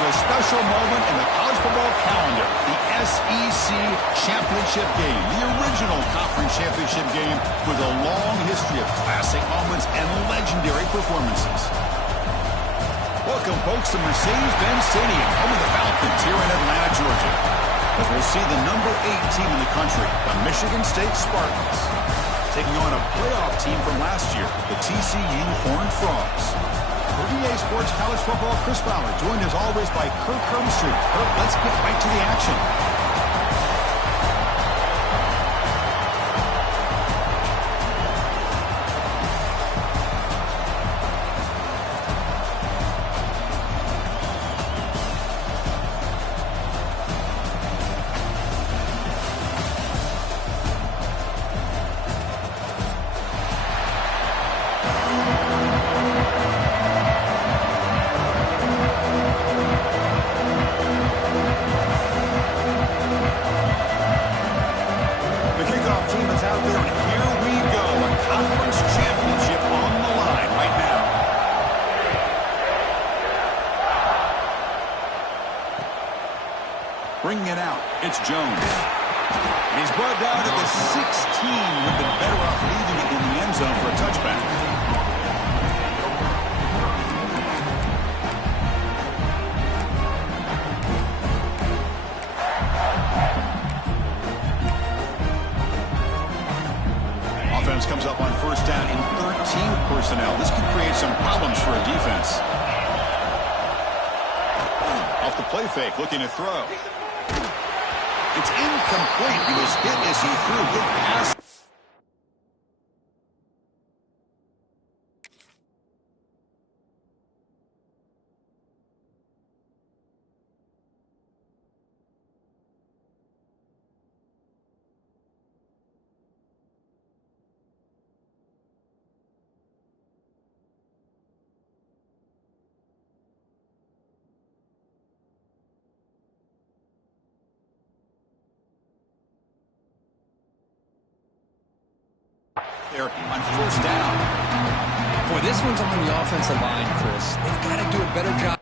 a special moment in the college football calendar, the SEC Championship game, the original conference championship game with a long history of classic moments and legendary performances. Welcome, folks, to Mercedes-Benz Stadium, home of the Falcons here in Atlanta, Georgia, as we'll see the number 8 team in the country, the Michigan State Spartans, taking on a playoff team from last year, the TCU Horned Frogs. For EA Sports College Football, Chris Fowler, joined as always by Kirk Herbstreit. Kirk, let's get right to the action. Bringing it out, it's Jones. And he's brought down to the 16. Would have been better off leaving it in the end zone for a touchback. Offense comes up on first down in 13 personnel. This could create some problems for a defense. Off the play fake, looking to throw. It's incomplete. He was hit as he threw. Good pass. There on first down. Boy, this one's on the offensive line, Chris. They've got to do a better job.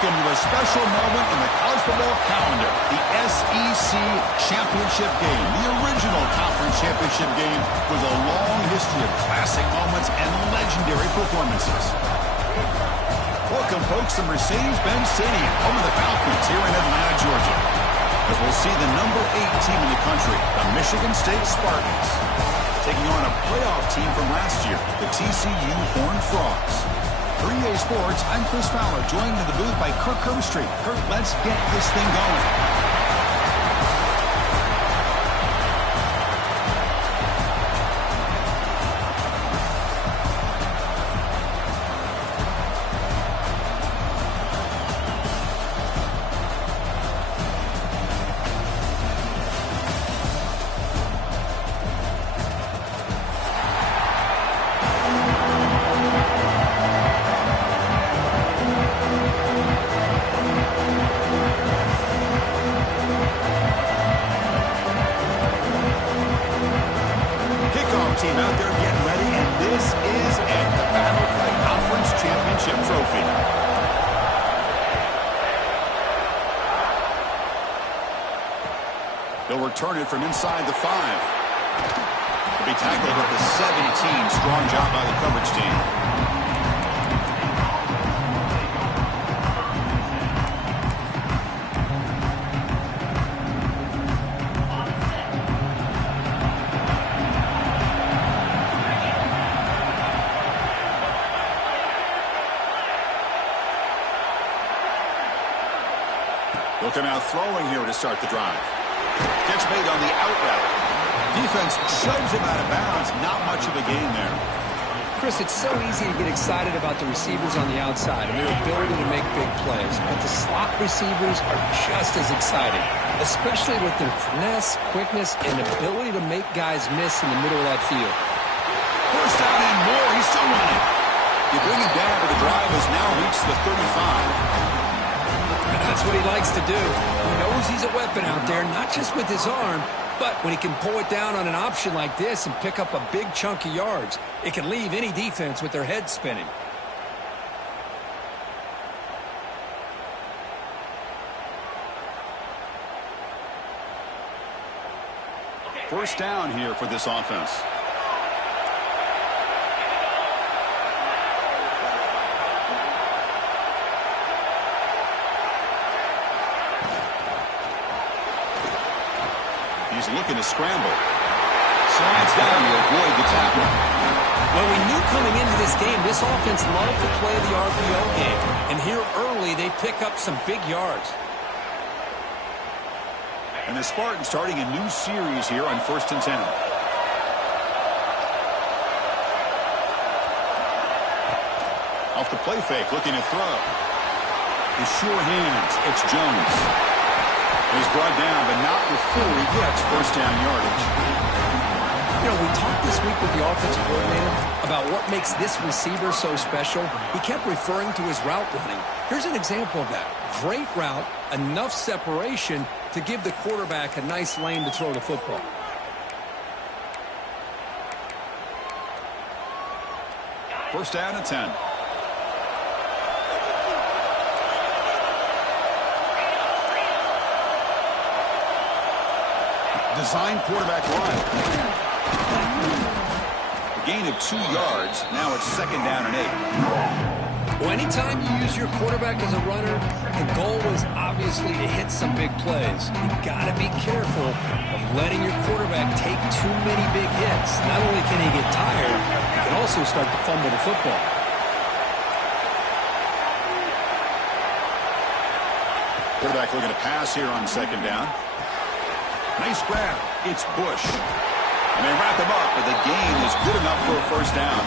Welcome to a special moment in the college football calendar, the SEC Championship Game, the original conference championship game with a long history of classic moments and legendary performances. Welcome, folks, to Mercedes-Benz Stadium, home of the Falcons here in Atlanta, Georgia, as we'll see the number 8 team in the country, the Michigan State Spartans, taking on a playoff team from last year, the TCU Horned Frogs. For EA Sports, I'm Chris Fowler, joined in the booth by Kirk Herbstreit. Kirk, let's get this thing going. Team out there getting ready, and this is it, the battle for the conference championship trophy. They'll return it from inside the 5. They'll be tackled at the 17. Strong job by the coverage team. Looking out throwing here to start the drive. Gets made on the out route. Defense shoves him out of bounds. Not much of a gain there. Chris, it's so easy to get excited about the receivers on the outside and their ability to make big plays. But the slot receivers are just as exciting, especially with their finesse, quickness, and ability to make guys miss in the middle of that field. First down and more. He's still running. You bring him down, but the drive has now reached the 35. That's what he likes to do. He knows he's a weapon out there, not just with his arm, but when he can pull it down on an option like this and pick up a big chunk of yards, it can leave any defense with their head spinning. First down here for this offense. He's looking to scramble. Slides down to avoid the tackle. Well, we knew coming into this game, this offense loved to play the RPO game. And here early, they pick up some big yards. And the Spartans starting a new series here on 1st and 10. Off the play fake, looking to throw. With sure hands, it's Jones. He's brought down, but not before he gets first down yardage. You know, we talked this week with the offensive coordinator about what makes this receiver so special. He kept referring to his route running. Here's an example of that. Great route, enough separation to give the quarterback a nice lane to throw the football. First down and 10. Design quarterback run. A gain of 2 yards. Now it's 2nd down and 8. Well, anytime you use your quarterback as a runner, the goal is obviously to hit some big plays. You've got to be careful of letting your quarterback take too many big hits. Not only can he get tired, he can also start to fumble the football. Quarterback looking to pass here on 2nd down. Nice grab. It's Bush. And they wrap him up, but the gain is good enough for a first down.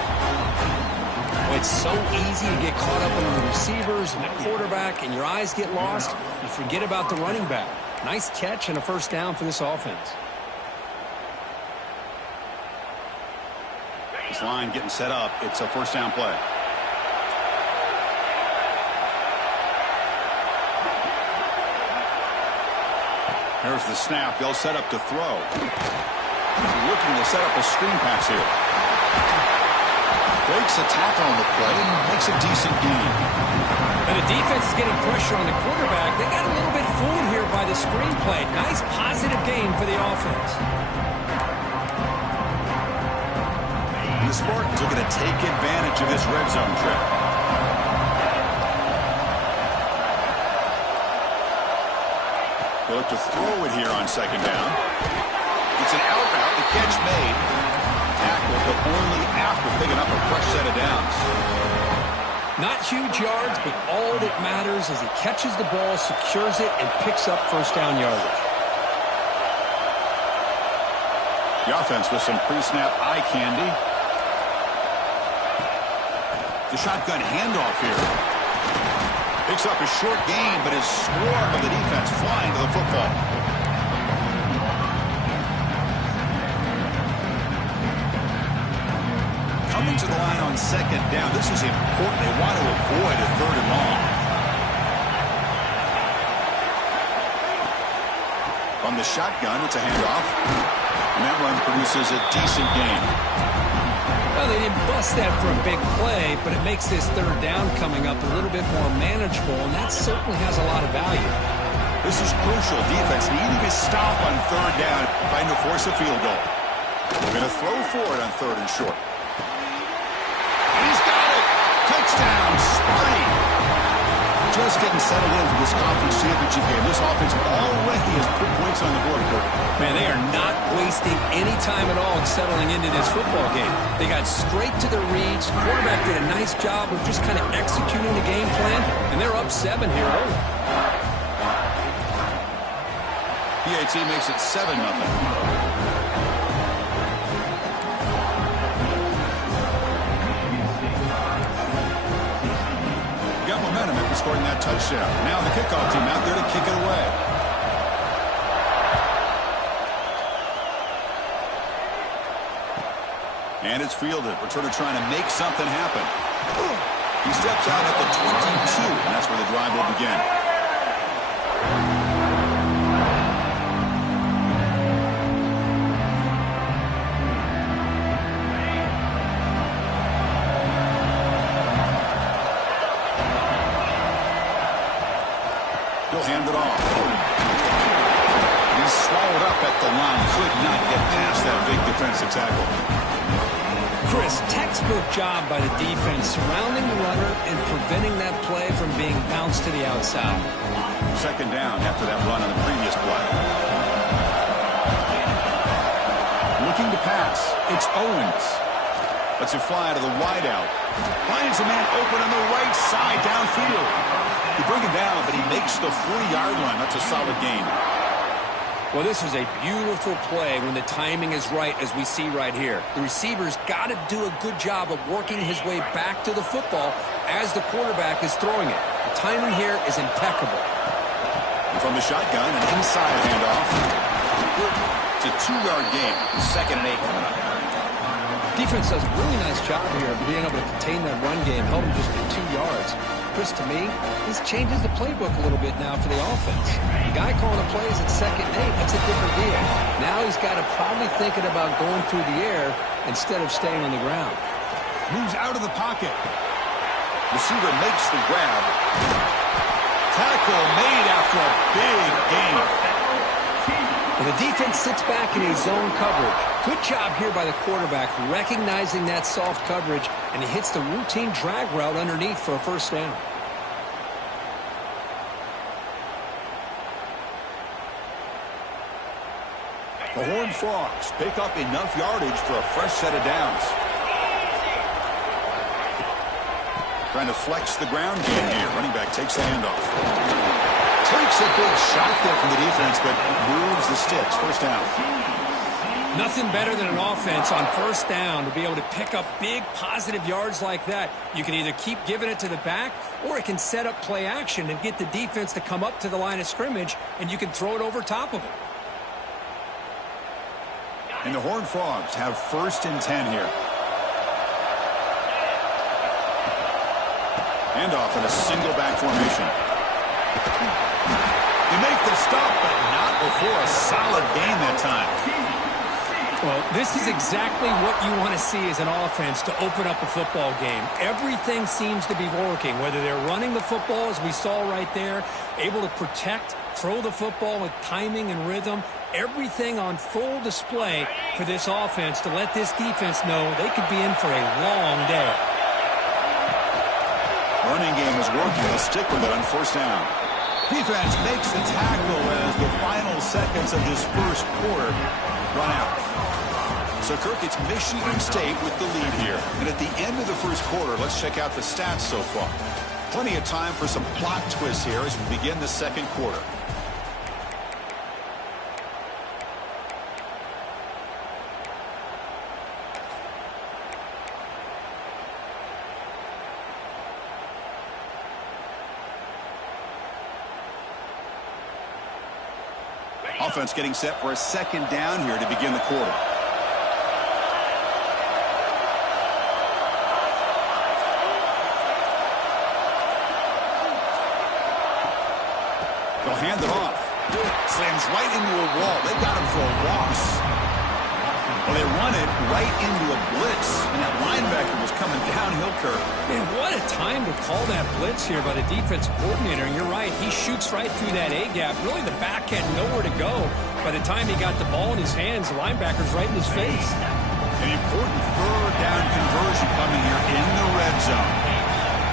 Well, it's so easy to get caught up on the receivers and the quarterback, and your eyes get lost. You forget about the running back. Nice catch and a first down for this offense. This line getting set up. It's a first down play. There's the snap. They'll set up to throw. Looking to set up a screen pass here. Breaks a tackle on the play and makes a decent gain. And the defense is getting pressure on the quarterback. They got a little bit fooled here by the screenplay. Nice positive game for the offense. The Spartans are going to take advantage of this red zone trip. They'll look to throw it here on second down. It's an out route. The catch made. Tackle, but only after picking up a fresh set of downs. Not huge yards, but all that matters is he catches the ball, secures it, and picks up first down yardage. The offense with some pre-snap eye candy. The shotgun handoff here. Picks up a short gain, but his swarm of the defense flying to the football. Coming to the line on second down. This is important. They want to avoid a third and long. From the shotgun, it's a handoff. And that run produces a decent gain. Well, they didn't bust that for a big play, but it makes this third down coming up a little bit more manageable, and that certainly has a lot of value. This is crucial. Defense needing to stop on third down, trying to force a field goal. They're going to throw for it on third and short. He's got it! Touchdown, Sparty! Just getting settled in for this conference championship game. This offense already has put points on the board. Man, they are not wasting any time at all in settling into this football game. They got straight to their reads. Quarterback did a nice job of just kind of executing the game plan, and they're up 7 here early. PAT makes it 7-0. Got momentum after scoring that touchdown. Now the kickoff team out there to kick it away. And it's fielded. Returner trying to make something happen. He steps out at the 22, and that's where the drive will begin. He'll hand it off. He's swallowed up at the line. Could not get past that big defensive tackle. Chris, textbook job by the defense surrounding the runner and preventing that play from being bounced to the outside. Second down after that run on the previous play. Looking to pass. It's Owens. Lets it fly to the wideout. Finds a man open on the right side downfield. You bring him down, but he makes the 40-yard line. That's a solid gain. Well, this is a beautiful play when the timing is right, as we see right here. The receiver's got to do a good job of working his way back to the football as the quarterback is throwing it. The timing here is impeccable. And from the shotgun, an inside handoff. It's a 2-yard gain. 2nd and 8 coming up. Defense does a really nice job here of being able to contain that run game, held him just to 2 yards. Chris, to me, this changes the playbook a little bit now for the offense. The guy calling the plays at 2nd and 8, that's a different deal. Now he's got to probably thinking about going through the air instead of staying on the ground. Moves out of the pocket. Receiver makes the grab. Tackle made after a big gain. And the defense sits back in his zone coverage. Good job here by the quarterback recognizing that soft coverage, and he hits the routine drag route underneath for a first down. The Horned Frogs pick up enough yardage for a fresh set of downs. Trying to flex the ground game here. Running back takes the handoff. Takes a big shot there from the defense, but moves the sticks. First down. Nothing better than an offense on first down to be able to pick up big positive yards like that. You can either keep giving it to the back, or it can set up play action and get the defense to come up to the line of scrimmage, and you can throw it over top of it. And the Horned Frogs have 1st and 10 here. Handoff in a single back formation. They make the stop, but not before a solid gain that time. Well, this is exactly what you want to see as an offense to open up a football game. Everything seems to be working, whether they're running the football, as we saw right there, able to protect, throw the football with timing and rhythm. Everything on full display for this offense to let this defense know they could be in for a long day. Running game is working. They'll stick with it on first down. Defense makes the tackle as the final seconds of this first quarter run out. So, Kirk, it's Michigan State with the lead here. And at the end of the first quarter, let's check out the stats so far. Plenty of time for some plot twists here as we begin the second quarter. Offense getting set for a second down here to begin the quarter. They'll hand it off. Slams right into a wall. They got him for a loss. Well, they run it right into a blitz, and that linebacker was coming downhill, Kirk. Man, what a time to call that blitz here by the defensive coordinator. And you're right, he shoots right through that A-gap. Really, the back had nowhere to go. By the time he got the ball in his hands, the linebacker's right in his face. An important third down conversion coming here in the red zone.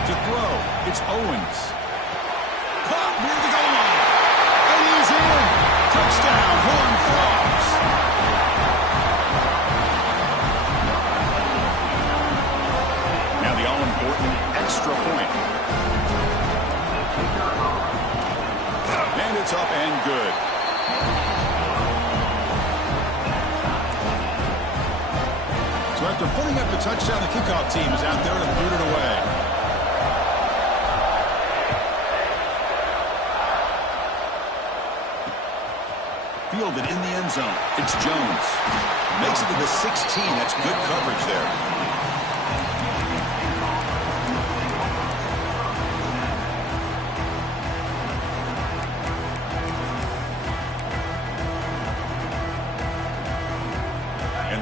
To throw, it's Owens. Caught near the goal line. And he's in. Touchdown, Horned Frogs. Now the all-important extra point. And it's up and good. So after putting up the touchdown, the kickoff team is out there to boot it away. Fielded in the end zone. It's Jones. Makes it to the 16. That's good coverage there.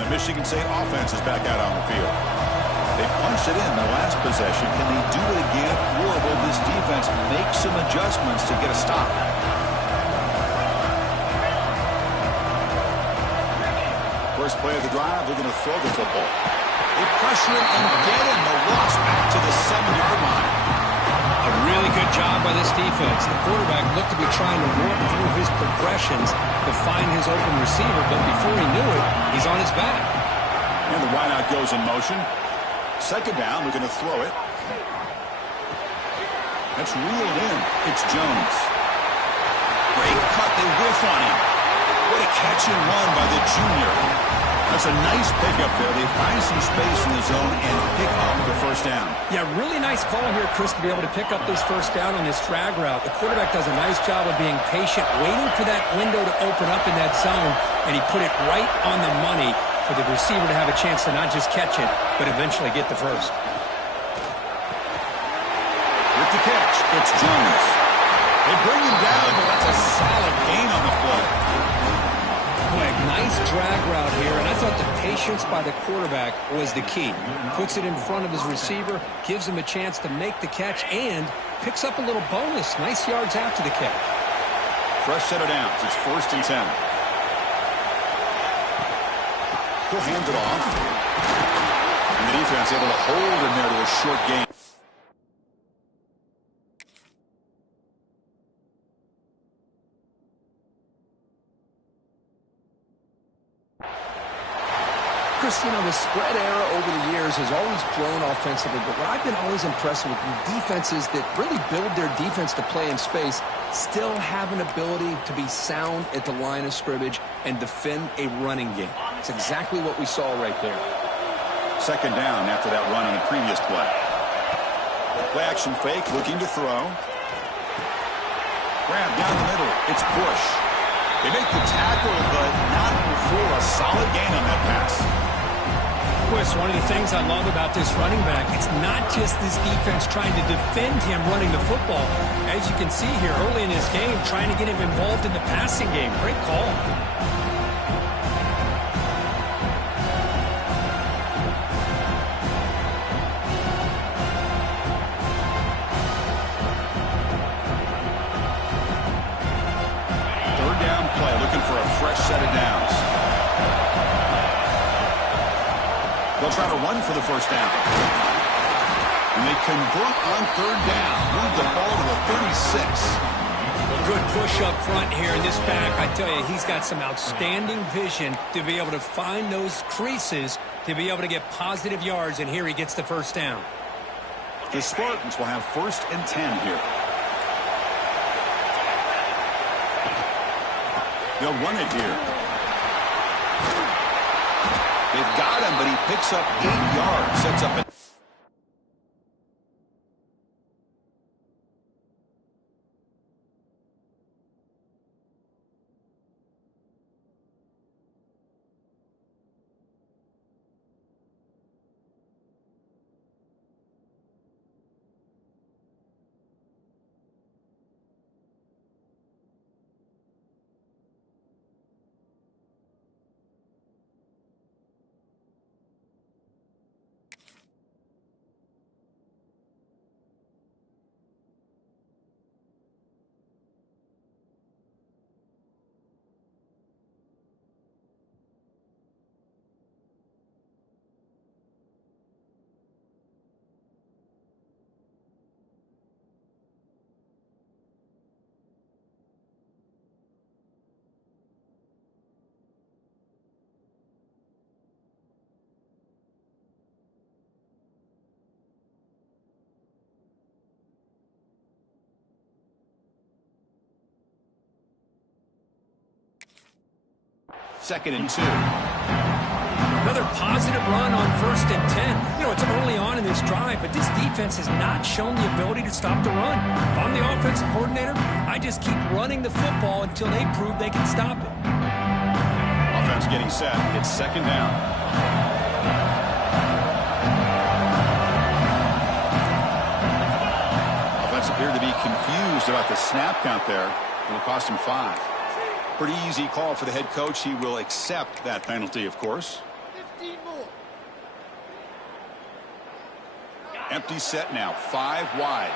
Michigan State offense is back out on the field. They punched it in the last possession. Can they do it again, or will this defense make some adjustments to get a stop? First play of the drive, they're going to throw the football. They pressure him and get him. The loss back to the 7-yard line. A really good job by this defense. The quarterback looked to be trying to work through his progressions to find his open receiver, but before he knew it, he's on his back. And the wideout goes in motion. Second down, we're going to throw it. That's reeled in. It's Jones. Great cut. They whiff on him. What a catch and run by the junior. That's a nice pickup there. They find some space in the zone and pick up the first down. Yeah, really nice call here, Chris, to be able to pick up this first down on this drag route. The quarterback does a nice job of being patient, waiting for that window to open up in that zone, and he put it right on the money for the receiver to have a chance to not just catch it, but eventually get the first. With the catch, it's Jones. They bring him down, but that's a solid gain on the play. Nice drag route here, and I thought the patience by the quarterback was the key. Puts it in front of his receiver, gives him a chance to make the catch, and picks up a little bonus. Nice yards after the catch. Fresh set of downs. It's 1st and 10. He'll hand it off. And the defense able to hold him there to a short gain. Chris, you know, the spread era over the years has always grown offensively, but what I've been always impressed with defenses that really build their defense to play in space still have an ability to be sound at the line of scrimmage and defend a running game. It's exactly what we saw right there. Second down after that run on the previous play. Play action fake, looking to throw. Grab down the middle. It's Bush. They make the tackle, but not before a solid gain on that pass. Chris, one of the things I love about this running back, it's not just this defense trying to defend him running the football. As you can see here early in his game, trying to get him involved in the passing game. Great call. They'll try to run for the first down. And they convert on third down. Move the ball to the 36. A good push up front here in this back. I tell you, he's got some outstanding vision to be able to find those creases, to be able to get positive yards, and here he gets the first down. The Spartans will have 1st and 10 here. They'll run it here. They've got him, but he picks up 8 yards. Sets up a second and 2. Another positive run on 1st and 10. You know, it's early on in this drive, but this defense has not shown the ability to stop the run. If I'm the offensive coordinator, I just keep running the football until they prove they can stop it. Offense getting set. It's 2nd down. Offense appeared to be confused about the snap count there. It'll cost him 5. Pretty easy call for the head coach. He will accept that penalty, of course. 15 more. Empty set now, 5 wide.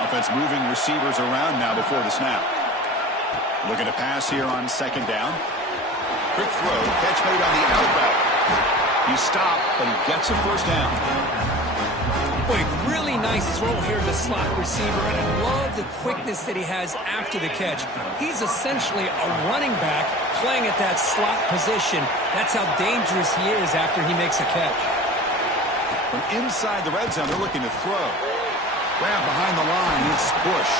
Offense moving receivers around now before the snap. Looking to pass here on 2nd down. Quick throw, catch made on the out route. He stopped, but he gets a first down. Boy, really nice throw here to the slot receiver, and I love the quickness that he has after the catch. He's essentially a running back playing at that slot position. That's how dangerous he is after he makes a catch. From inside the red zone, they're looking to throw. Grab behind the line, it's Bush.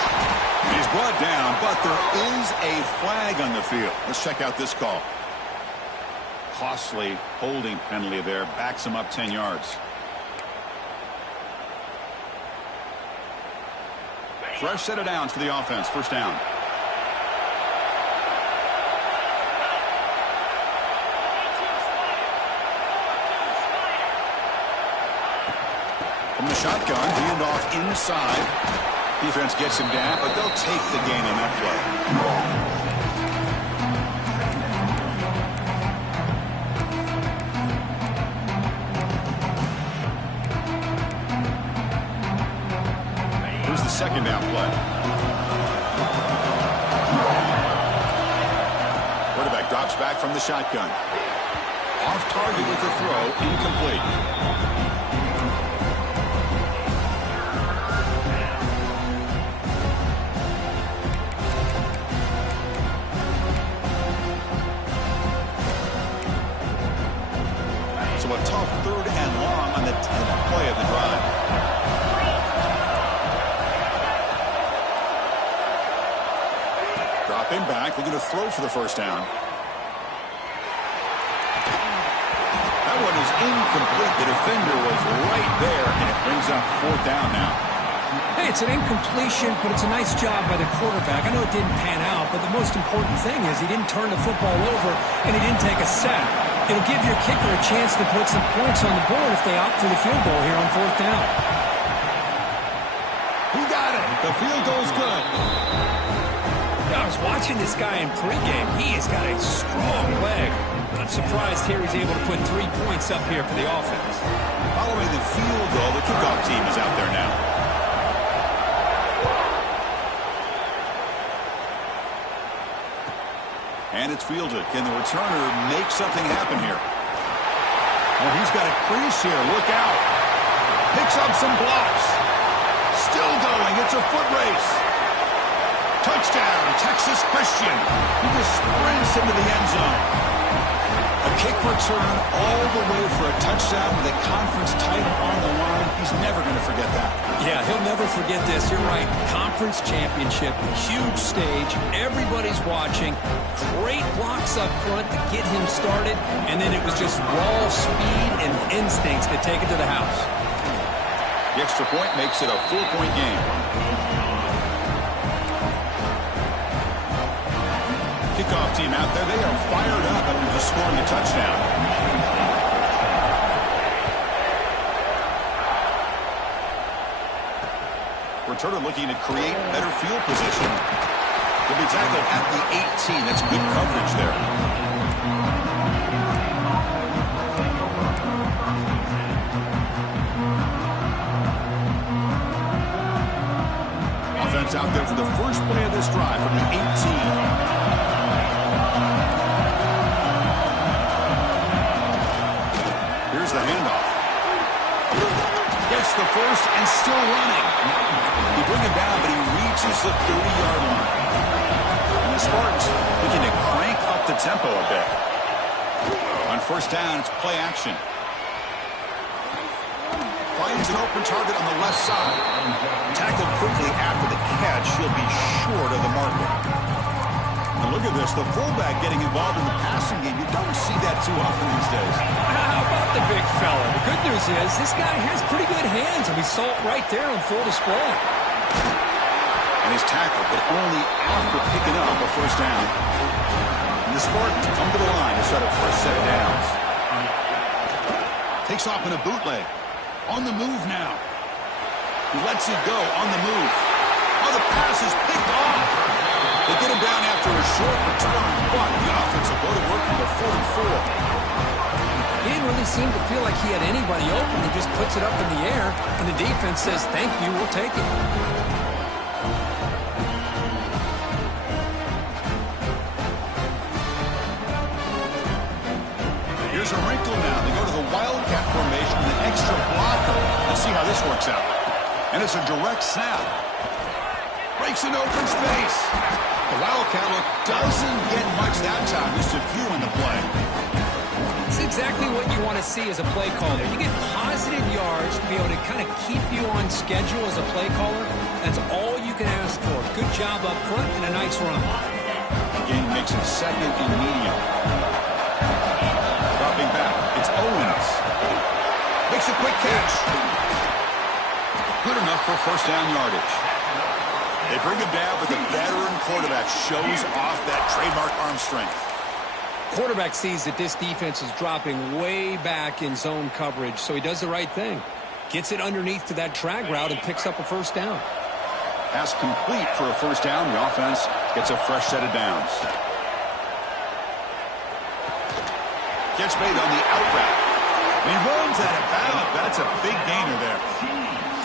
He's brought down, but there is a flag on the field. Let's check out this call. Costly holding penalty there, backs him up 10 yards. Fresh set of downs for the offense. First down. From the shotgun, handoff inside. Defense gets him down, but they'll take the gain on that play. Second down play. Quarterback drops back from the shotgun. Off target with the throw, incomplete. So a tough 3rd and long on the 10th play of the drive. Dropping back, looking to throw for the first down. That one is incomplete. The defender was right there, and it brings up 4th down now. Hey, it's an incompletion, but it's a nice job by the quarterback. I know it didn't pan out, but the most important thing is he didn't turn the football over, and he didn't take a sack. It'll give your kicker a chance to put some points on the board if they opt for the field goal here on 4th down. Who got it? The field goal's good. I was watching this guy in pregame. He has got a strong leg. Not surprised here he's able to put 3 points up here for the offense. Following the field goal, the kickoff team is out there now. And it's fielded. Can the returner make something happen here? Well, he's got a crease here. Look out. Picks up some blocks. Still going. It's a foot race. Touchdown, Texas Christian. He just sprints into the end zone. A kick return all the way for a touchdown with a conference title on the line. He's never going to forget that. Yeah, he'll never forget this. You're right. Conference championship, huge stage. Everybody's watching. Great blocks up front to get him started. And then it was just raw speed and instincts to take it to the house. The extra point makes it a 4-point game. Kickoff team out there. They are fired up after just scoring a touchdown. Returner looking to create better field position. He'll be tackled at the 18. That's good coverage there. Offense out there for the first play of this drive from the 18. Here's the handoff. Gets the first and still running. They bring him down, but he reaches the 30-yard line. And the Spartans looking to crank up the tempo a bit. On first down, it's play action. Finds an open target on the left side. Tackled quickly after the catch. He'll be short of the marker. And look at this, the fullback getting involved in the passing game. You don't see that too often these days. How about the big fella? The good news is this guy has pretty good hands, and we saw it right there on full display. And he's tackled, but only after picking up a first down. And the Spartans come to the line to set a first set of downs. Takes off in a bootleg. On the move now. He lets it go on the move. Oh, the pass is picked off. They get him down after a short return, but the offense will go to work from the 44. He didn't really seem to feel like he had anybody open. He just puts it up in the air, and the defense says, thank you, we'll take it. Here's a wrinkle now. They go to the Wildcat formation with an extra blocker. Let's see how this works out. And it's a direct snap. Breaks an open space. The Wildcat look doesn't get much that time. Just a few in the play. It's exactly what you want to see as a play caller. You get positive yards to be able to kind of keep you on schedule as a play caller. That's all you can ask for. Good job up front and a nice run. The game makes it second and medium. Dropping back. It's Owens. Makes a quick catch. Good enough for first down yardage. They bring him down, but the veteran quarterback shows off that trademark arm strength. Quarterback sees that this defense is dropping way back in zone coverage, so he does the right thing. Gets it underneath to that drag route and picks up a first down. Pass complete for a first down. The offense gets a fresh set of downs. Gets made on the out route. He runs out of bounds. That's a big gainer there.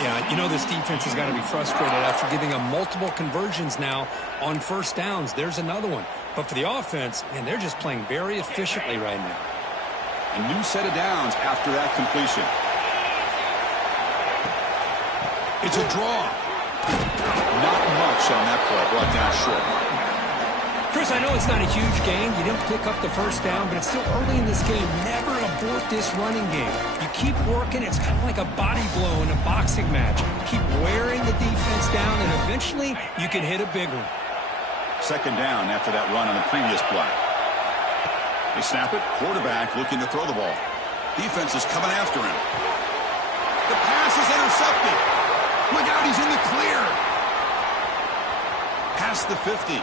Yeah, you know this defense has got to be frustrated after giving them multiple conversions now on first downs. There's another one. But for the offense, man, they're just playing very efficiently right now. A new set of downs after that completion. It's a draw. Not much on that play. Brought down short. Chris, I know it's not a huge gain. You didn't pick up the first down, but it's still early in this game. Never abort this running game. You keep working. It's kind of like a body blow in a boxing match. Keep wearing the defense down, and eventually you can hit a big one. Second down after that run on the previous play. They snap it. Quarterback looking to throw the ball. Defense is coming after him. The pass is intercepted. Look out, he's in the clear. Past the 50.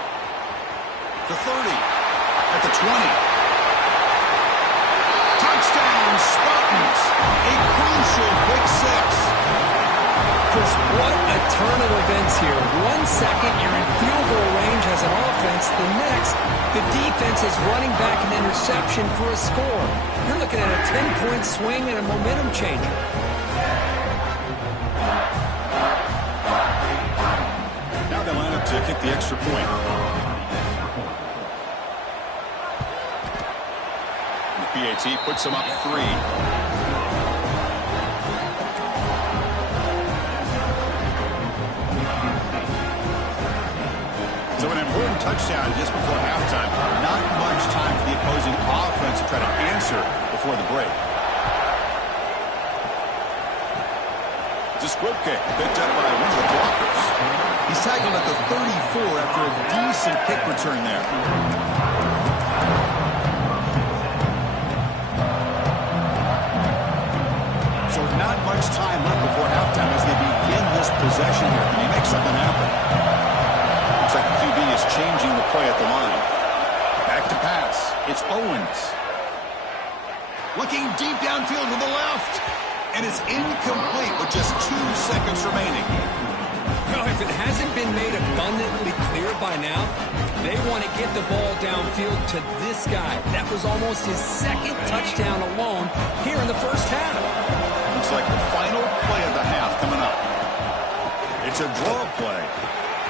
The 30, at the 20. Touchdown, Spartans. A crucial pick six. Chris, what a turn of events here. 1 second, you're in field goal range as an offense. The next, the defense is running back an interception for a score. You're looking at a 10-point swing and a momentum changer. Now they line up to kick the extra point. PAT, puts them up 3. So an important touchdown just before halftime. Not much time for the opposing offense to try to answer before the break. Squibke picked up by one of the blockers. He's tackled at the 34 after a decent kick return there. So not much time left before halftime as they begin this possession here. Can he make something happen? Looks like the QB is changing the play at the line. Back to pass. It's Owens. Looking deep downfield to the left. And it's incomplete with just 2 seconds remaining. Well, if it hasn't been made abundantly clear by now, they want to get the ball downfield to this guy. That was almost his 2nd touchdown alone here in the first half. Looks like the final play of the half coming up. It's a draw play.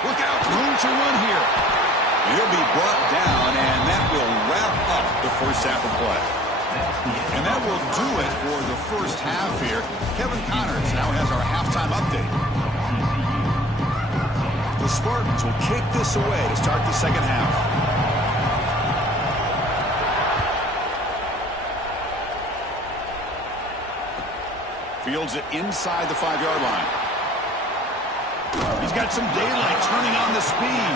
Look out, room to run here. He'll be brought down, and that will wrap up the first half of play. And that will do it for the first half here. Kevin Connors now has our halftime update. The Spartans will kick this away to start the second half. Fields it inside the 5-yard line. He's got some daylight turning on the speed.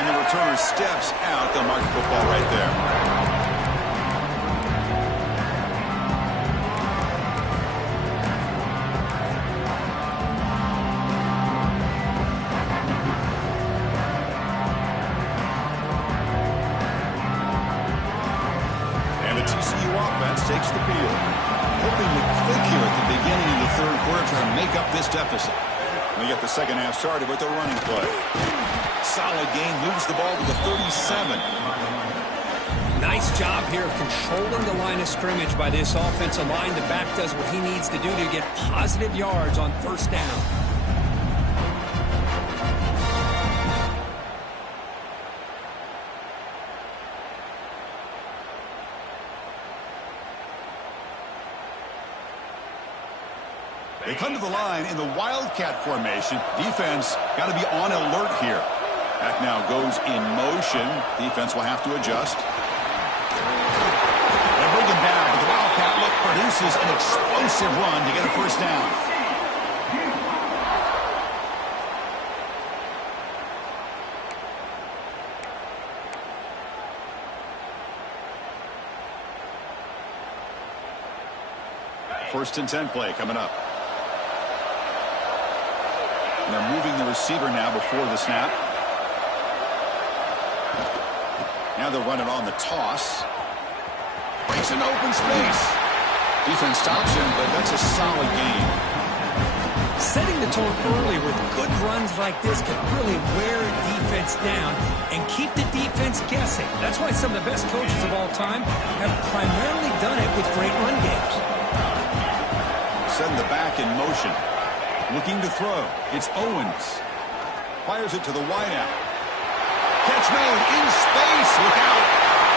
And the returner steps out. They'll mark the football right there. Takes the field. Hoping to click here at the beginning of the third quarter, trying to make up this deficit. We get the second half started with a running play. Solid gain, moves the ball to the 37. Nice job here of controlling the line of scrimmage by this offensive line. The back does what he needs to do to get positive yards on first down. They come to the line in the Wildcat formation. Defense got to be on alert here. Back now goes in motion. Defense will have to adjust. They bring him down. The Wildcat look produces an explosive run to get a first down. First and 10 play coming up. And they're moving the receiver now before the snap. Now they'll run it on the toss. Breaks an open space. Defense stops him, but that's a solid gain. Setting the tone early with good runs like this can really wear defense down and keep the defense guessing. That's why some of the best coaches of all time have primarily done it with great run games. Setting the back in motion. Looking to throw. It's Owens. Fires it to the wideout. Catch made in space. Look out.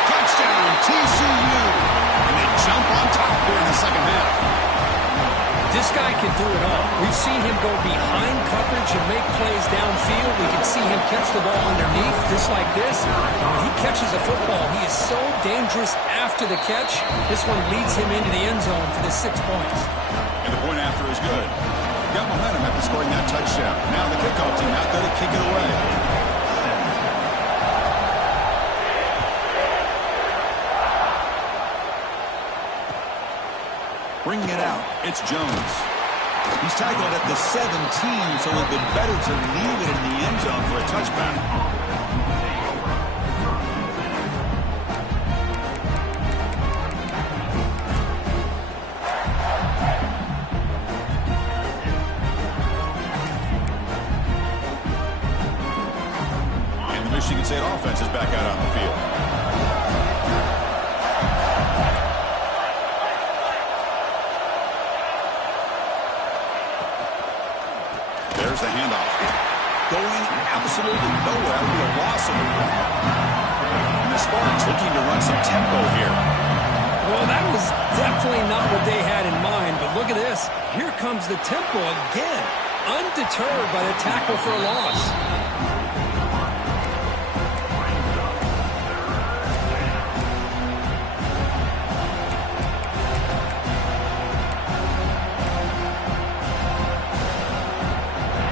Touchdown, TCU. And they jump on top here in the second half. This guy can do it all. We've seen him go behind coverage and make plays downfield. We can see him catch the ball underneath just like this. And when he catches a football, he is so dangerous after the catch. This one leads him into the end zone for the 6 points. And the point after is good. Got momentum after scoring that touchdown. Now the kickoff team out there to kick it away. Bringing it out, it's Jones. He's tackled at the 17, so it would have been better to leave it in the end zone for a touchback. Michigan State offense is back out on the field. There's the handoff. Going absolutely nowhere. That would be a loss of the ball. And the Spartans looking to run some tempo here. Well, that was definitely not what they had in mind, but look at this. Here comes the tempo again, undeterred by the tackle for a loss.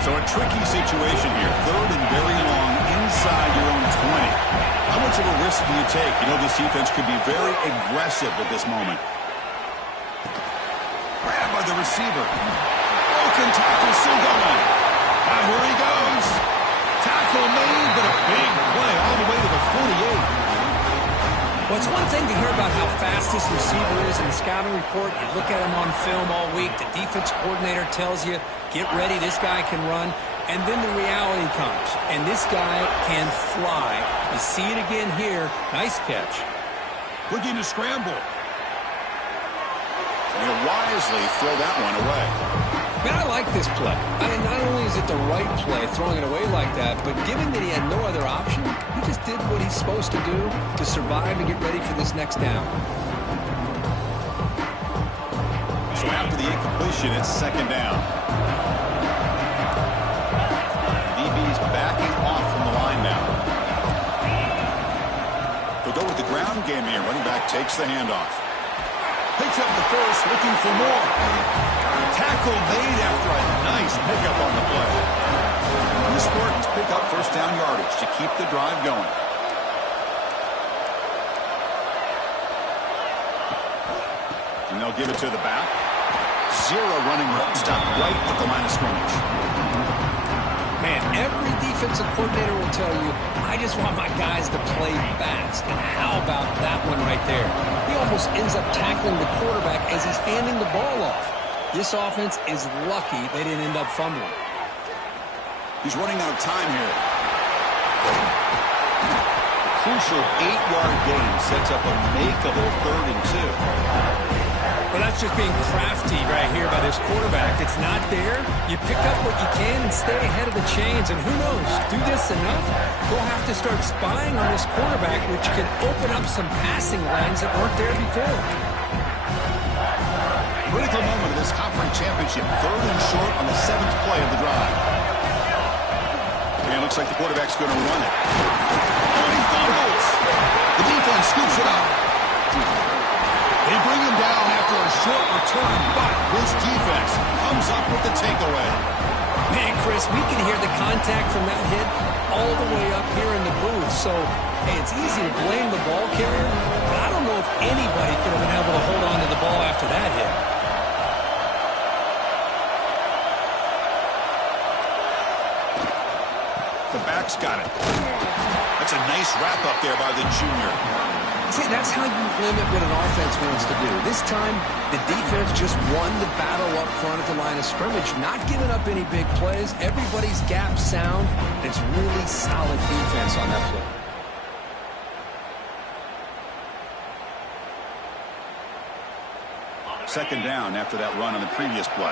So a tricky situation here. Third and very long inside your own 20. How much of a risk do you take? You know, this defense could be very aggressive at this moment. Grabbed by the receiver. Broken tackle still going. Now here he goes. Tackle made, but a big play all the way to the 48. Well, it's one thing to hear about how fast this receiver is in the scouting report. You look at him on film all week. The defense coordinator tells you, get ready, this guy can run. And then the reality comes, and this guy can fly. You see it again here. Nice catch. Looking to scramble. And wisely throw that one away. Man, I like this play. I mean, not only is it the right play, throwing it away like that, but given that he had no other option, he just did what he's supposed to do to survive and get ready for this next down. So after the incompletion, it's second down. DB's backing off from the line now. They'll go with the ground game here. Running back takes the handoff. Picks up the first, looking for more. Tackle made after a nice pickup on the play. And the Spartans pick up first down yardage to keep the drive going. And they'll give it to the back. Zero running room. Stop right at the line of scrimmage. Man, every defensive coordinator will tell you, I just want my guys to play fast. And how about that one right there? He almost ends up tackling the quarterback as he's handing the ball off. This offense is lucky they didn't end up fumbling. He's running out of time here. A crucial 8-yard gain sets up a makeable 3rd and 2. Well, that's just being crafty right here by this quarterback. It's not there. You pick up what you can and stay ahead of the chains. And who knows, do this enough, they'll have to start spying on this quarterback, which could open up some passing lanes that weren't there before. Critical moment of this conference championship. 3rd and short on the 7th play of the drive. And it looks like the quarterback's going to run it. Oh, he fumbles. The defense scoops it up. They bring him down after a short return, but this defense comes up with the takeaway. Man, Chris, we can hear the contact from that hit all the way up here in the booth. So, hey, it's easy to blame the ball carrier, but I don't know if anybody could have been able to hold on to the ball after that hit. The back's got it. That's a nice wrap up there by the junior. See, that's how you limit what an offense wants to do. This time, the defense just won the battle up front at the line of scrimmage, not giving up any big plays. Everybody's gap sound. It's really solid defense on that play. Second down after that run on the previous play.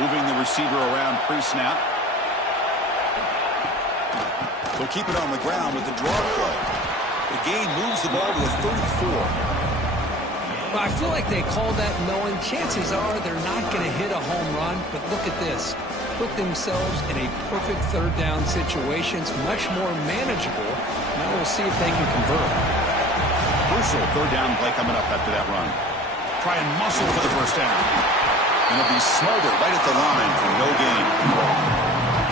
Moving the receiver around pre-snap. They'll keep it on the ground with the draw play. The gain moves the ball to the 34. Well, I feel like they called that knowing chances are they're not going to hit a home run, but look at this. Put themselves in a perfect 3rd down situation. It's much more manageable. Now we'll see if they can convert. Crucial 3rd down play coming up after that run. Try and muscle for the first down. And it'll be smothered right at the line for no gain.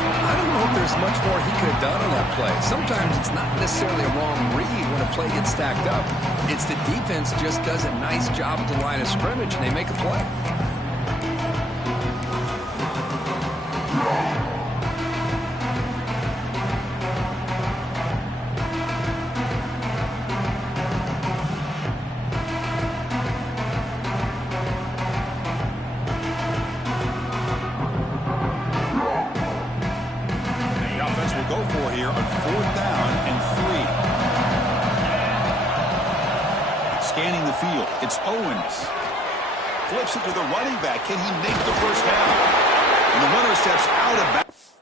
I don't know if there's much more he could have done on that play. Sometimes it's not necessarily a wrong read when a play gets stacked up. It's the defense just does a nice job at the line of scrimmage, and they make a play. Go for here on 4th down and 3. Scanning the field, it's Owens. Flips it to the running back. Can he make the first down? And the runner steps out of bounds.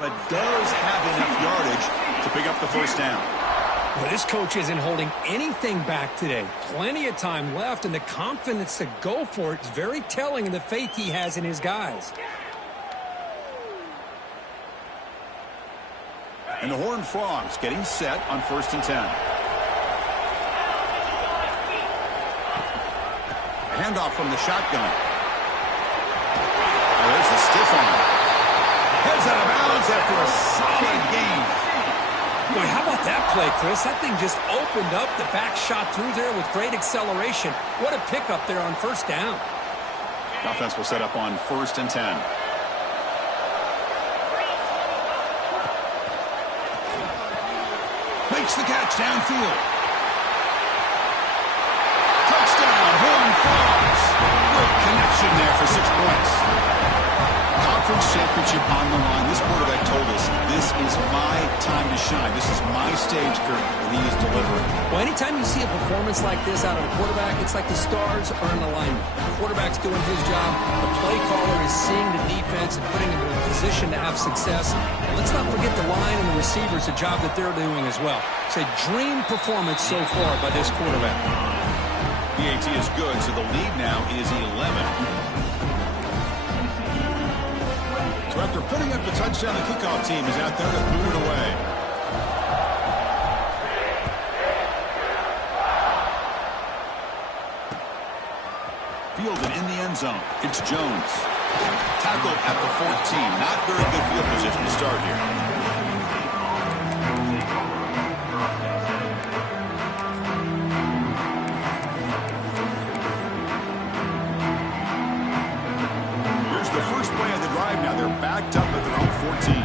but does have enough yardage to pick up the first down. Well, this coach isn't holding anything back today. Plenty of time left, and the confidence to go for it is very telling in the faith he has in his guys. And the Horned Frogs getting set on 1st and 10. A handoff from the shotgun. Oh, there's the stiff arm. Heads out of bounds after a solid gain. Boy, how about that play, Chris? That thing just opened up. The back shot through there with great acceleration. What a pickup there on 1st down. Offense will set up on 1st and 10. Makes the catch downfield. Touchdown, Horned Frogs. Great connection there for 6 points. Conference championship on the line. This quarterback told us, this is my time to shine. This is my stage, Kurt, and he is delivering. Well, anytime you see a performance like this out of a quarterback, it's like the stars are in alignment. The quarterback's doing his job. The play caller is seeing the defense and putting him in a position to have success. And let's not forget the line and the receivers, the job that they're doing as well. It's a dream performance so far by this quarterback. PAT is good, so the lead now is 11. So after putting up the touchdown, the kickoff team is out there to boot it away. Fielded in the end zone. It's Jones. Tackled at the 14. Not very good field position to start here. Backed up at their own 14.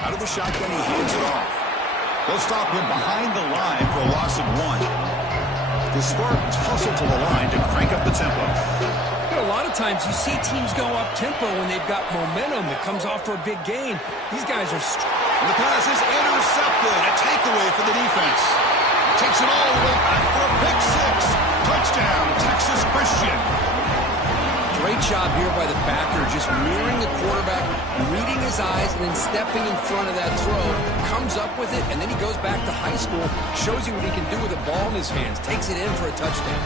Out of the shotgun, he hands it off. They'll stop him behind the line for a loss of 1. The Spartans hustle to the line to crank up the tempo. A lot of times you see teams go up tempo when they've got momentum that comes off for a big gain. These guys are and the pass is intercepted. A takeaway for the defense. Takes it all the way back for a pick 6. Touchdown, Texas Christian. Great job here by the backer, just mirroring the quarterback, reading his eyes, and then stepping in front of that throw. Comes up with it, and then he goes back to high school, shows you what he can do with a ball in his hands, takes it in for a touchdown.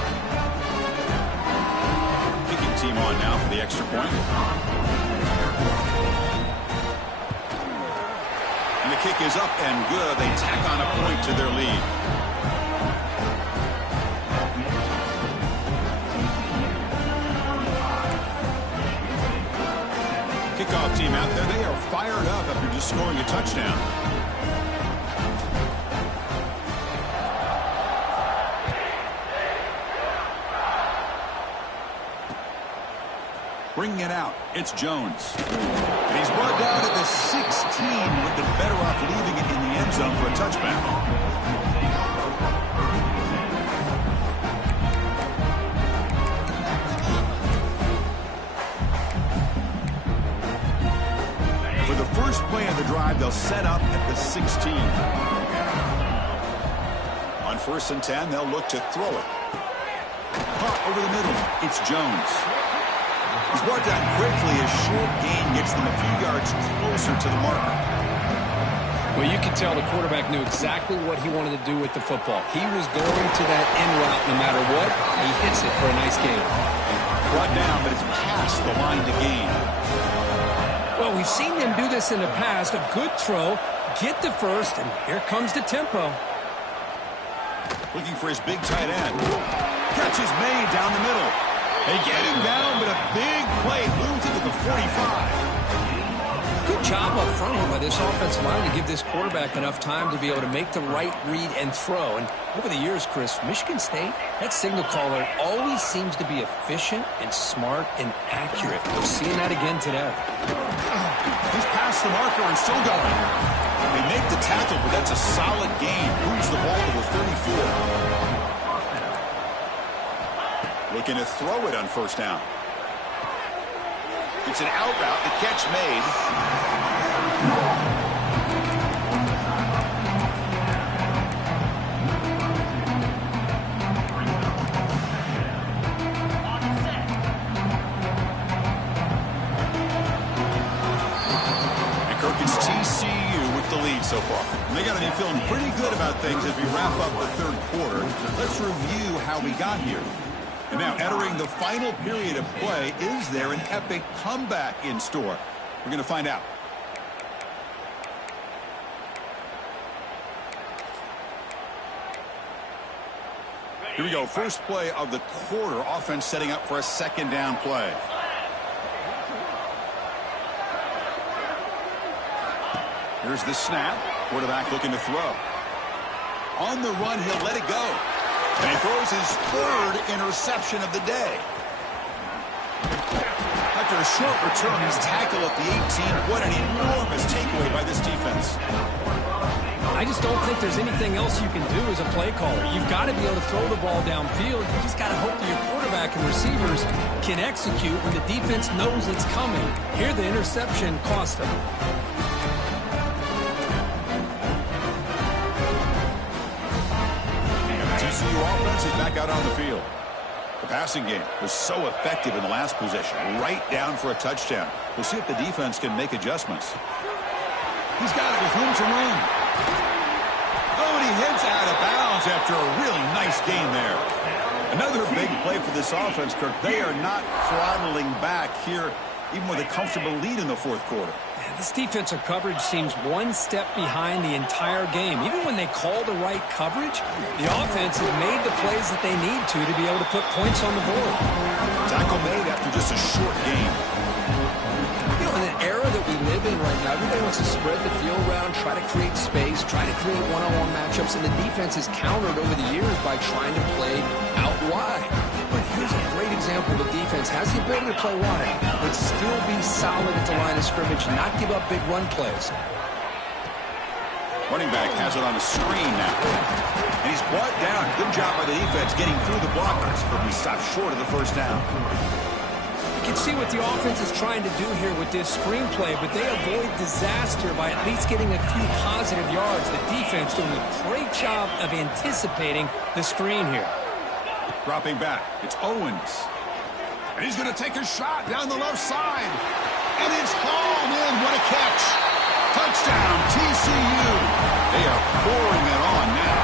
Kicking team on now for the extra point. And the kick is up and good. They tack on a point to their lead. Kickoff team out there. They are fired up after just scoring a touchdown. Bringing it out. It's Jones. And he's brought down at the 16. Would have been better off leaving it in the end zone for a touchback. First play of the drive, they'll set up at the 16. On 1st and 10, they'll look to throw it. Caught over the middle. It's Jones. He's brought down quickly. A short gain gets them a few yards closer to the marker. Well, you can tell the quarterback knew exactly what he wanted to do with the football. He was going to that in route no matter what. He hits it for a nice gain. Brought down, but it's past the line to gain. Well, we've seen them do this in the past. A good throw, get the first, and here comes the tempo. Looking for his big tight end. Catch is made down the middle. They get him down, but a big play moves into the 45. Good job up front here by this offensive line to give this quarterback enough time to be able to make the right read and throw. And over the years, Chris, Michigan State, that signal caller always seems to be efficient and smart and accurate. We're seeing that again today. He's past the marker and still going. They make the tackle, but that's a solid gain. Moves the ball to the 34. Looking to throw it on 1st down. It's an out route. The catch made. so far. They got to be feeling pretty good about things as we wrap up the third quarter. Let's review how we got here. And now entering the final period of play, is there an epic comeback in store? We're going to find out. Here we go. First play of the quarter. Offense setting up for a second down play. Here's the snap. Quarterback looking to throw. On the run, he'll let it go. And he throws his third interception of the day. After a short return, his tackle at the 18. What an enormous takeaway by this defense. I just don't think there's anything else you can do as a play caller. You've got to be able to throw the ball downfield. You just got to hope that your quarterback and receivers can execute when the defense knows it's coming. Here, the interception cost them. TCU offense is back out on the field. The passing game was so effective in the last possession, right down for a touchdown. We'll see if the defense can make adjustments. He's got it with room to run. Oh, and he heads out of bounds after a really nice gain there. Another big play for this offense, Kirk. They are not throttling back here, even with a comfortable lead in the fourth quarter. This defensive coverage seems one step behind the entire game. Even when they call the right coverage, the offense has made the plays that they need to be able to put points on the board. Tackle made after just a short game. You know, in an era that we live in right now, everybody wants to spread the field around, try to create space, try to create one-on-one matchups, and the defense has countered over the years by trying to play out wide. But here's a great example. The defense has the ability to play wide, but still be solid at the line of scrimmage and not give up big run plays. Running back has it on a screen now. And he's brought down. Good job by the defense getting through the blockers, but we stopped short of the first down. You can see what the offense is trying to do here with this screenplay, but they avoid disaster by at least getting a few positive yards. The defense doing a great job of anticipating the screen here. Dropping back, it's Owens. And he's going to take a shot down the left side. And it's hauled in. What a catch. Touchdown, TCU. They are pouring it on now.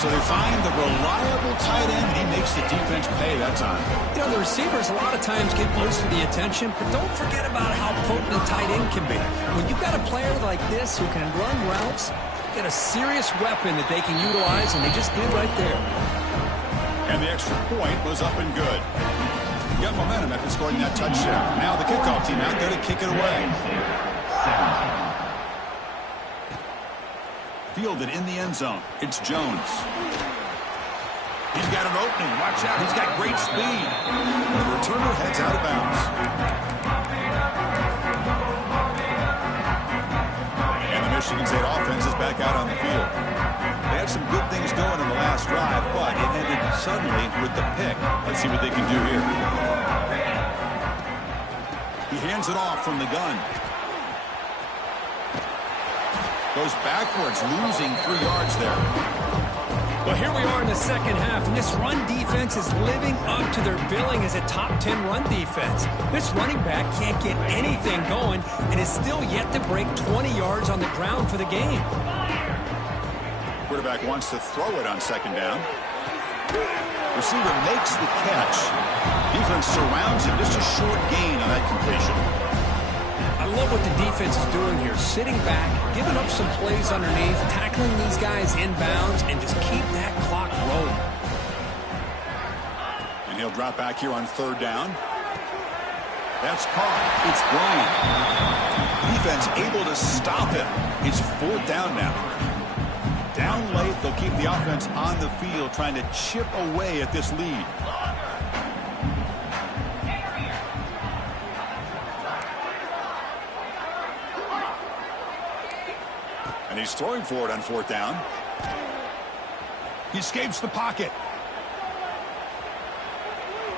So they find the reliable tight end, and he makes the defense pay that time. You know, the receivers a lot of times get most of the attention, but don't forget about how potent a tight end can be. When you've got a player like this who can run routes, get a serious weapon that they can utilize, and they just did right there. And the extra point was up and good. Got momentum after scoring that touchdown. Now the kickoff team out there to kick it away. Fielded in the end zone. It's Jones. He's got an opening. Watch out. He's got great speed. The returner heads out of bounds. And the Michigan State offense is back out on the field. They had some good things going in the last drive, but it ended suddenly with the pick. Let's see what they can do here. He hands it off from the gun. Goes backwards, losing 3 yards there. Well, here we are in the second half, and this run defense is living up to their billing as a top 10 run defense. This running back can't get anything going and is still yet to break 20 yards on the ground for the game. Quarterback wants to throw it on second down. Receiver makes the catch. Defense surrounds him. Just a short gain on that completion. I love what the defense is doing here. Sitting back, giving up some plays underneath, tackling these guys inbounds, and just keep that clock rolling. And he'll drop back here on third down. That's caught. It's Bryant. Defense able to stop him. It's fourth down now. Down late, they'll keep the offense on the field trying to chip away at this lead. And he's throwing for it on fourth down. He escapes the pocket.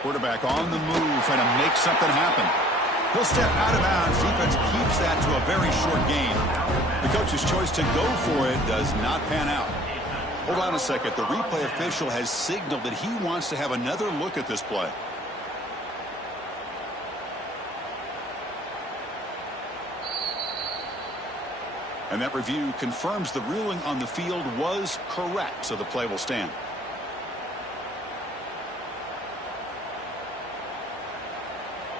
Quarterback on the move, trying to make something happen. He'll step out of bounds. Defense keeps that to a very short gain. The coach's choice to go for it does not pan out. Hold on a second. The replay official has signaled that he wants to have another look at this play. And that review confirms the ruling on the field was correct, so the play will stand.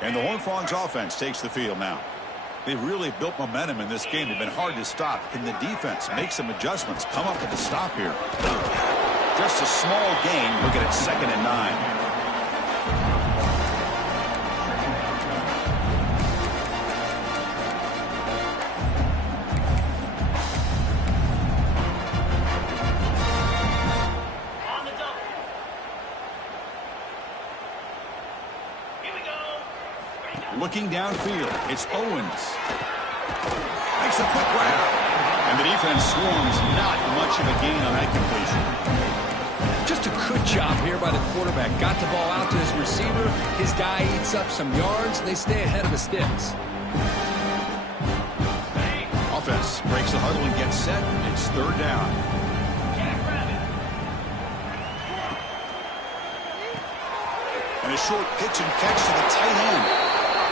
And the Horned Frogs offense takes the field now. They've really built momentum in this game. They've been hard to stop. Can the defense make some adjustments? Come up with a stop here. Just a small gain. Look at it, 2nd and 9. Looking downfield, it's Owens. Makes a quick grab. And the defense swarms. Not much of a gain on that completion. Just a good job here by the quarterback. Got the ball out to his receiver. His guy eats up some yards. They stay ahead of the sticks. Offense breaks the huddle and gets set. It's 3rd down. And a short pitch and catch to the tight end.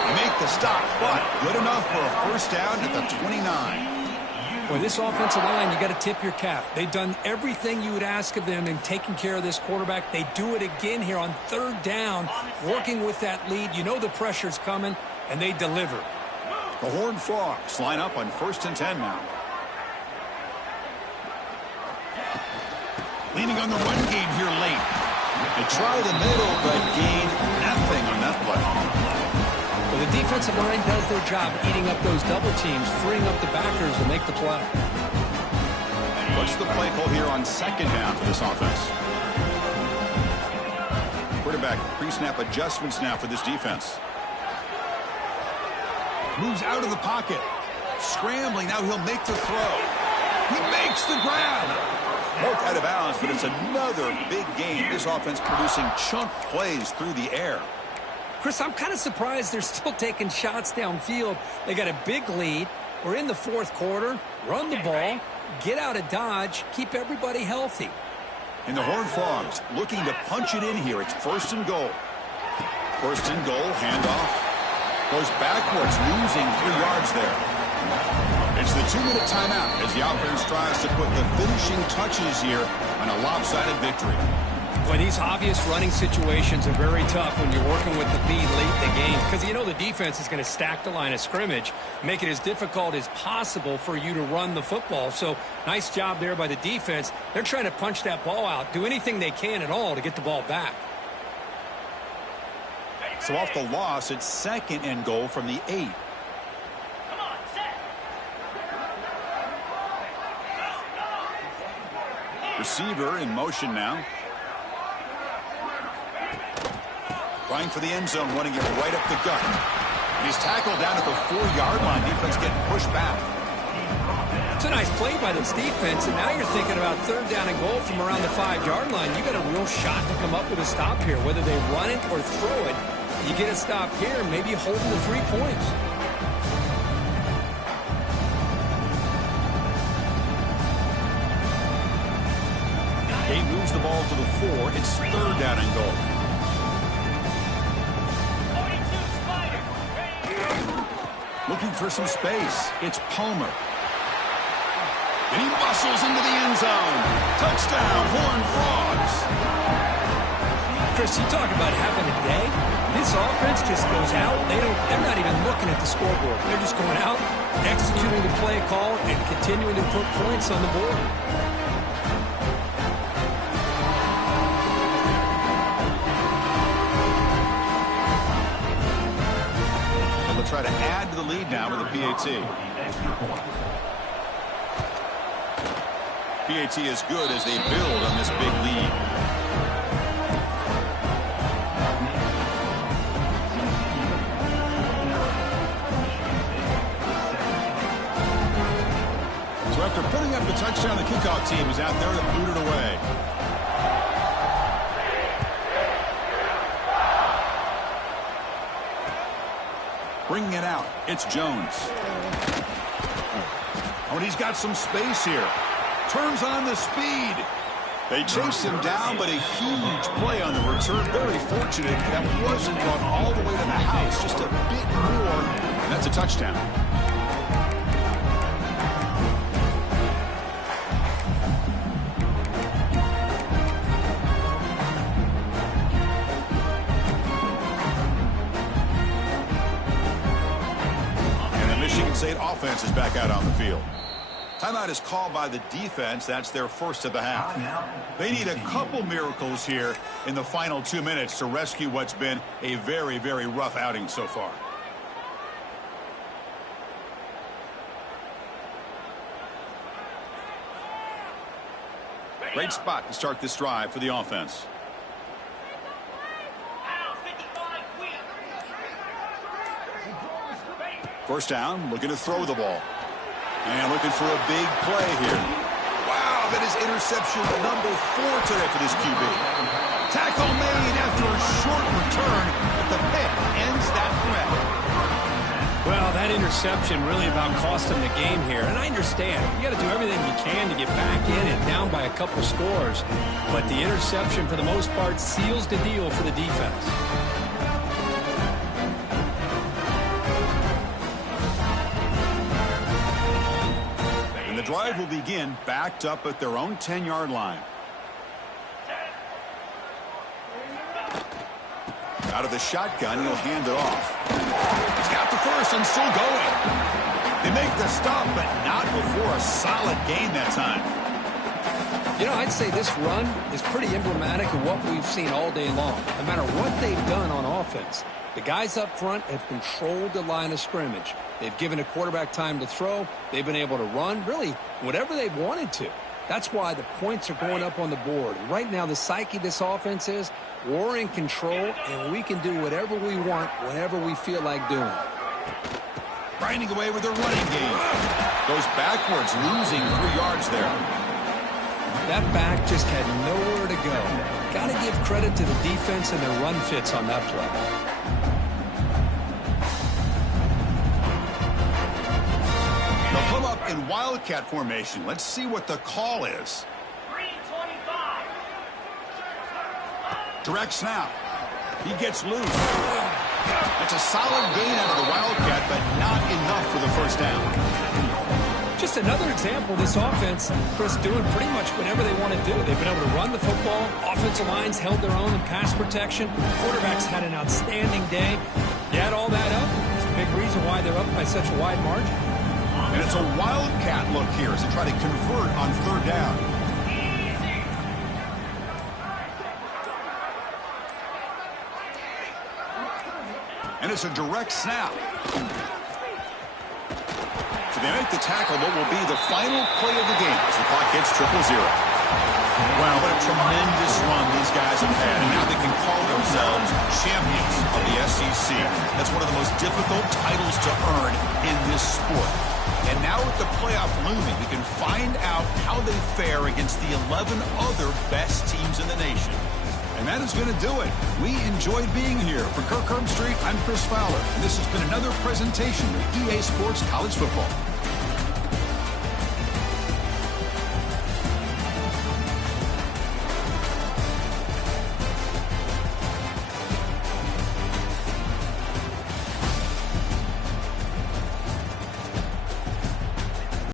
Make the stop, but good enough for a 1st down at the 29. Boy, this offensive line, you got to tip your cap. They've done everything you would ask of them in taking care of this quarterback. They do it again here on 3rd down, working with that lead. You know the pressure's coming, and they deliver. The Horned Frogs line up on 1st and 10 now. Leaning on the run game here late. They try the middle, but gain nothing on that play. Well, the defensive line does their job eating up those double teams, freeing up the backers to make the play. What's the play call here on 2nd down for this offense? Quarterback pre-snap adjustments now for this defense. Moves out of the pocket. Scrambling. Now he'll make the throw. He makes the grab. Marked out of bounds, but it's another big game. This offense producing chunk plays through the air. Chris, I'm kind of surprised they're still taking shots downfield. They got a big lead. We're in the 4th quarter. Run the ball. Get out of Dodge. Keep everybody healthy. And the Horned Frogs looking to punch it in here. It's 1st and goal. 1st and goal. Handoff. Goes backwards, losing 3 yards there. It's the 2-minute timeout as the offense tries to put the finishing touches here on a lopsided victory. Well, these obvious running situations are very tough when you're working with the lead late in the game because you know the defense is going to stack the line of scrimmage, make it as difficult as possible for you to run the football. So nice job there by the defense. They're trying to punch that ball out, do anything they can at all to get the ball back. So off the loss, it's 2nd and goal from the 8. Receiver in motion now. Trying for the end zone, running it right up the gut. And he's tackled down at the 4-yard line. Defense getting pushed back. It's a nice play by this defense, and now you're thinking about 3rd down and goal from around the 5-yard line. You got a real shot to come up with a stop here. Whether they run it or throw it, you get a stop here, maybe holding the 3 points. He moves the ball to the 4. It's 3rd down and goal. Looking for some space. It's Palmer. And he muscles into the end zone. Touchdown, Horned Frogs. Chris, you talk about having a day. This offense just goes out. They're not even looking at the scoreboard. They're just going out, executing the play call, and continuing to put points on the board. Try to add to the lead now with a PAT. PAT is good as they build on this big lead. So after putting up the touchdown, the kickoff team is out there to boot it away. Bringing it out, it's Jones. Oh, and he's got some space here. Turns on the speed. They chase him down, but a huge play on the return. Very fortunate that wasn't brought all the way to the house. Just a bit more, and that's a touchdown. offense is back out on the field. Timeout is called by the defense. That's their first of the half. They need a couple miracles here in the final 2 minutes to rescue what's been a very, very rough outing so far. Great spot to start this drive for the offense. First down, looking to throw the ball. And looking for a big play here. Wow, that is interception number 4 today for this QB. Tackle made after a short return, but the pick ends that threat. Well, that interception really about cost him the game here. And I understand. You got to do everything you can to get back in and down by a couple scores. But the interception, for the most part, seals the deal for the defense. The drive will begin backed up at their own 10-yard line. Out of the shotgun, he'll hand it off. He's got the first and still going. They make the stop, but not before a solid gain that time. You know, I'd say this run is pretty emblematic of what we've seen all day long. No matter what they've done on offense, the guys up front have controlled the line of scrimmage. They've given a quarterback time to throw. They've been able to run, really, whatever they've wanted to. That's why the points are going up on the board. Right now, the psyche of this offense is we're in control, and we can do whatever we want whenever we feel like doing it. Grinding away with their running game. Goes backwards, losing 3 yards there. That back just had nowhere to go. Got to give credit to the defense and their run fits on that play. They'll come up in Wildcat formation. Let's see what the call is. Direct snap. He gets loose. That's a solid gain out of the Wildcat, but not enough for the first down. Just another example of this offense, Chris, doing pretty much whatever they want to do. They've been able to run the football. Offensive lines held their own in pass protection. Quarterbacks had an outstanding day. You add all that up, it's a big reason why they're up by such a wide margin. And it's a Wildcat look here as they try to convert on third down. And it's a direct snap. So they make the tackle, what will be the final play of the game as the clock hits 0-0. Wow, what a tremendous run these guys have had. And now they can call themselves champions of the SEC. That's one of the most difficult titles to earn in this sport. And now with the playoff looming, we can find out how they fare against the 11 other best teams in the nation. And that is going to do it. We enjoyed being here. For Kirk Herbstreit, I'm Chris Fowler. And this has been another presentation of EA Sports College Football.